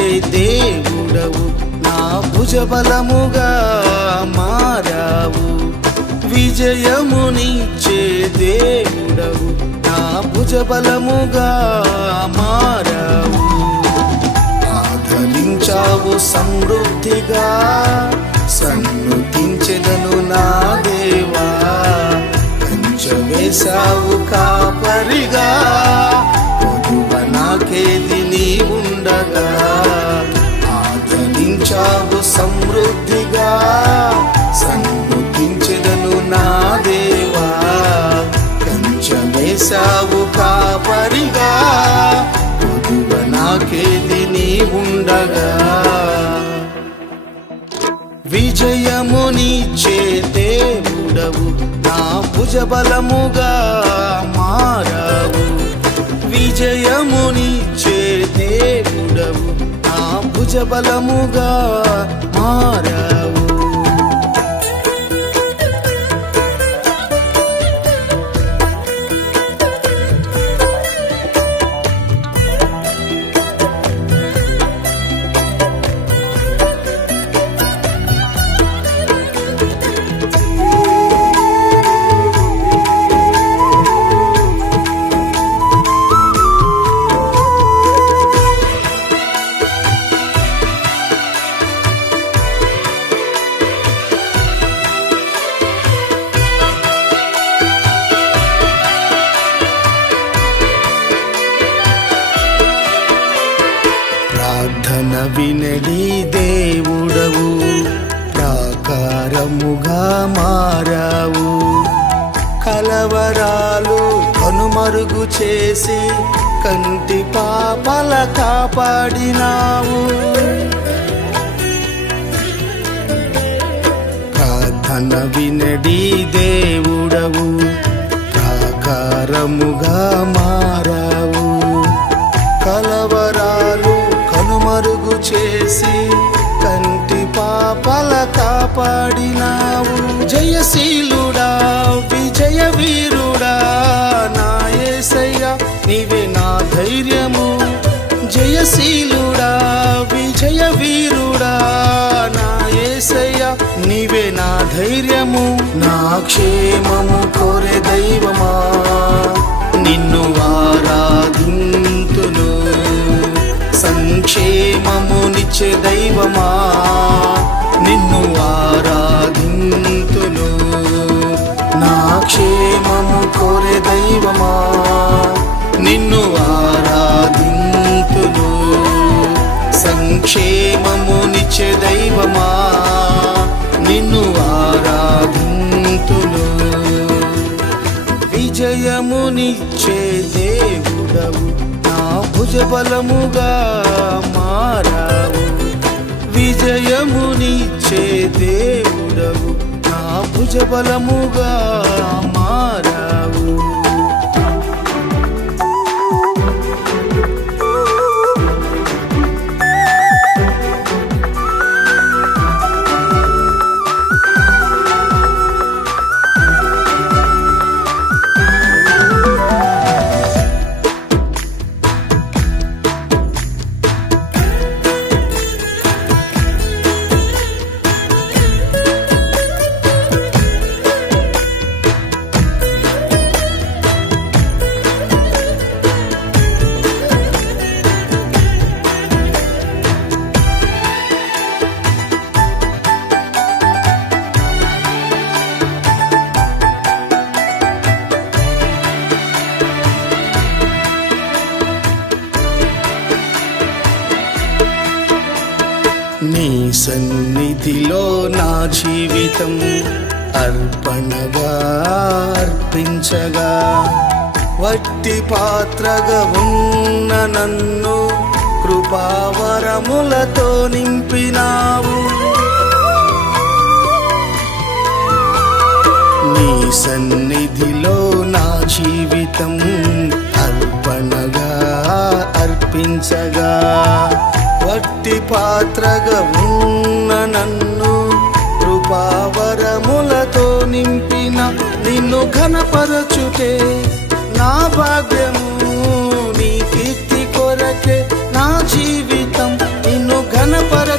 దేవుడవు నా భుజబలముగా మారావు. విజయమునిచ్చే దేవుడవు నా భుజబలముగా మారావు. ఆదరించావు సమృద్ధిగా, సన్నుతించెదను నా దేవా. వేశావు కాపరిగా, పొదువ నాకేది నీ ఉండగా. ఆదరించావు సమృద్ధిగా, సన్నుతించెదను నా దేవా. వేశావు కాపరిగా, పొదువ నాకేది నీ ఉండగా. విజయమునిచ్చే దేవుడవు నా భుజబలముగా మారావు. విజయమునిచ్చే దేవుడవు నా భుజబలముగా మారావు. ప్రార్థన వినడి దేవుడవు, ప్రాకారముగా మారావు. కలవరాలు కనుమరుగు చేసి కంటి పాపల కాపాడినావు. ప్రార్థన వినడి దేవుడవు, ప్రాకారముగా మారావు. కలవరాలు కనుమరుగు చేసి కంటి పాపల కాపాడినావు. జయశీలుడా విజయ వీరుడా నా యేసయ్యా, నీవే నా ధైర్యము. జయశీలుడా విజయ వీరుడా నా యేసయ్యా, నీవే నా ధైర్యము. నా క్షేమము కోరే దైవమా, నిన్ను ఆరాధింతును. సంక్షేమమునిచ్చే దైవమా, నిన్ను ఆరాధింతును. నా క్షేమము కోరే దైవమా, నిన్ను ఆరాధింతును. సంక్షేమమునిచ్చే దైవమా, నిన్ను ఆరాధింతును. విజయమునిచ్చే దేవుడవు నా భుజబలముగా మారావు. విజయమునిచ్చే దేవుడవు నా భుజబలముగా మారావు. నీ సన్నిధిలో నా జీవితం అర్పణగా అర్పించగా, వట్టి పాత్రగా ఉన్న నన్ను కృపావరములతో నింపినావు. నీ సన్నిధిలో నా జీవితం అర్పణగా అర్పించగా, వట్టి పాత్రగా ఉన్న నన్ను కృపావరములతో నింపిన. నిన్ను ఘనపరచుటే నా భాగ్యము, నీ కీర్తి కొరకే నా జీవితం.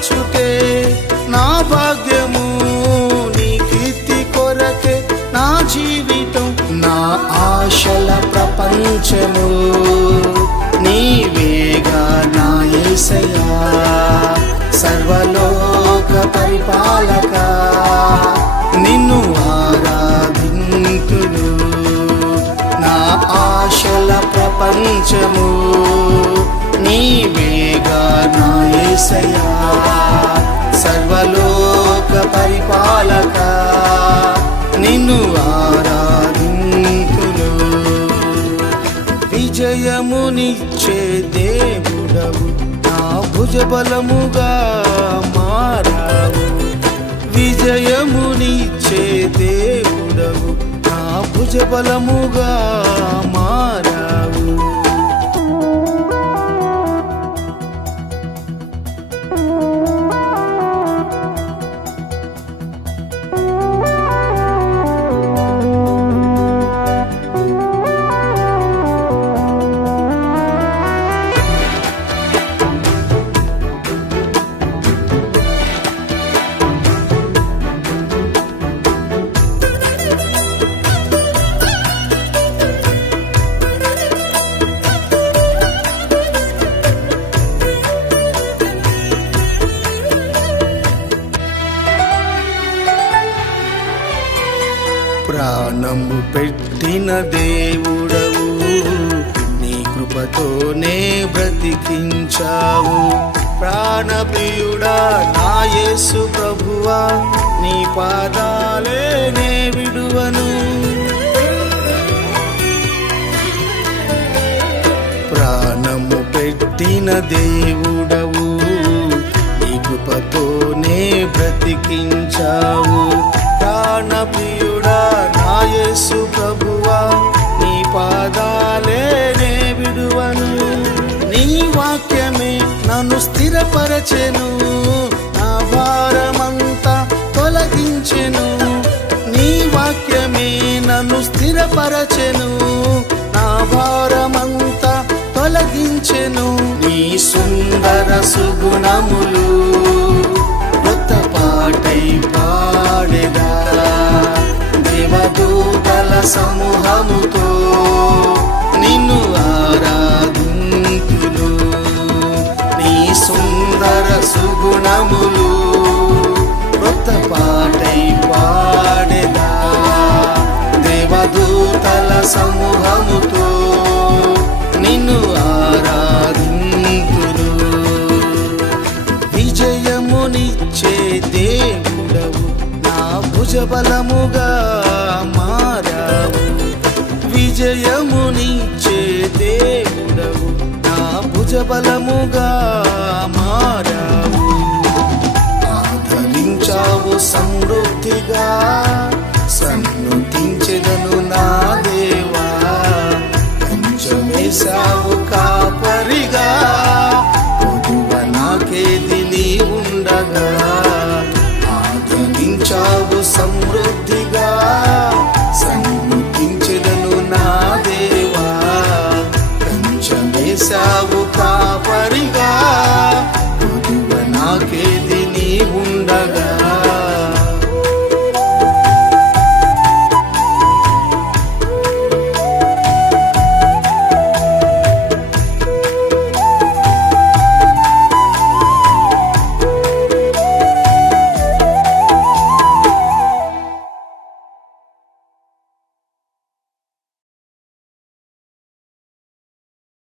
పరచుటే నా భాగ్యము, నీ కీర్తి కొరకే నా జీవితం. నా ఆశల ప్రపంచము నీవేగా నా యేసయ్యా, సర్వలోక పరిపాలక నిన్ను ఆరాధింతును. నా ఆశల ప్రపంచము నీవేగా నా యేసయ్యా, సర్వలోక పరిపాలక నిన్ను ఆరాధింతును. విజయమునిచ్చే దేవుడవు, నా భుజబలముగా మారావు. విజయమునిచ్చే దేవుడవు, నా భుజబలముగా మారావు. ప్రాణము పెట్టిన దేవుడవు, నీ కృపతోనే బ్రతికించావు. ప్రాణప్రియుడా నా యేసు ప్రభువా, నీ పాదాలే నే విడువను. ప్రాణము పెట్టిన దేవుడవు, నీ కృపతోనే బ్రతికించావు. ప్రాణప్రియుడా నా యేసు ప్రభువా, నీ పాదాలే నే విడువను. నీ వాక్యమే నన్ను స్థిరపరచెను, నా భారమంతా తొలగించెను. నీ వాక్యమే నన్ను స్థిరపరచెను, నా భారమంతా తొలగించెను. నీ సుందర సుగుణములు కొత్త పాటై పాడెదా, దేవదూతల సమూహముతో నిన్ను ఆరాధింతును. నీ సుందర సుగుణములు కొత్త పాటై పాడెదా, దేవదూతల సమూహముతో నిన్ను ఆరాధింతును. విజయమునిచ్చే దేవుడవు, నా భుజబలముగా మారావు. విజయమునిచ్చే దేవుడవు, నా భుజబలముగా మారావు. ఆదరించావు సమృద్ధిగా, సన్నుతించెదను నా దేవా. కంచెమేశావు కాపరిగా, పొదువ నాకేది నీ ఉండగా. ఆదరించావు సమృద్ధి